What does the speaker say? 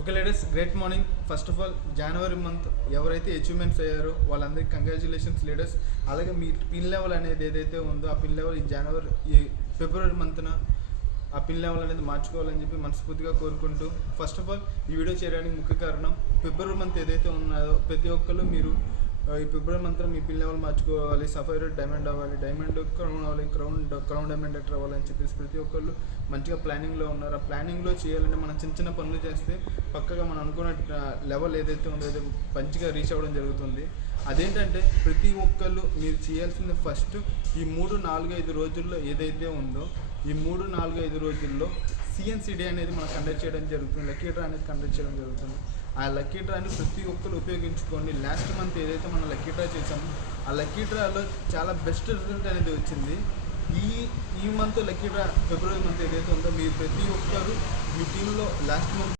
Okay ladies, great morning. First of all January month ఎవరైతే achievements అయ్యారో వాళ్ళందరికీ congratulations leaders. అలాగే మీ పిన్ లెవెల్ అనేది ఏదైతే ఉందో ఆ పిన్ లెవెల్ ఈ ఫిబ్రవరి మంత్న ఆ పిన్ లెవెల్ అనేది మార్చుకోవాలని చెప్పి మనస్ఫూర్తిగా కోరుకుంటూ, ఫస్ట్ ఆఫ్ ఆల్ ఈ వీడియో చేయడానికి ముఖ్య కారణం ఫిబ్రవరి మంత్ ఏదైతే ఉన్నదో ప్రతి ఒక్కరు మీరు ఈ ఫిబ్రవరి మంత్ మీ పిన్ లెవెల్ మార్చుకోవాలి, సఫైర్ డైమండ్ అవ్వాలి, డైమండ్ క్రౌన్ అవ్వాలి, క్రౌన్ డైమండ్ ఎట్టర్ అవ్వాలని చెప్పేసి ప్రతి ఒక్కళ్ళు మంచిగా ప్లానింగ్లో ఉన్నారు. ఆ ప్లానింగ్లో చేయాలంటే మనం చిన్న చిన్న పనులు చేస్తే పక్కగా మనం అనుకున్న లెవెల్ ఏదైతే ఉందో అది మంచిగా రీచ్ అవ్వడం జరుగుతుంది. అదేంటంటే ప్రతి ఒక్కళ్ళు మీరు చేయాల్సింది ఫస్ట్ ఈ 3-4-5 రోజుల్లో ఏదైతే ఉందో ఈ 3-4-5 రోజుల్లో సిఎన్సి డే అనేది మనం కండక్ట్ చేయడం జరుగుతుంది, లక్కీ డ్రా అనేది కండక్ట్ చేయడం జరుగుతుంది. ఆ లక్కీ డ్రాని ప్రతి ఒక్కరు ఉపయోగించుకోండి. లాస్ట్ మంత్ ఏదైతే మనం లక్కీ డ్రా చేసామో ఆ లక్కీ డ్రాలో చాలా బెస్ట్ రిజల్ట్ అనేది వచ్చింది. ఈ మంత్ లక్కీ డ్రా ఫిబ్రవరి మంత్ ఏదైతే ఉందో మీరు ప్రతి ఒక్కరు మీ టీంలో లాస్ట్ మంత్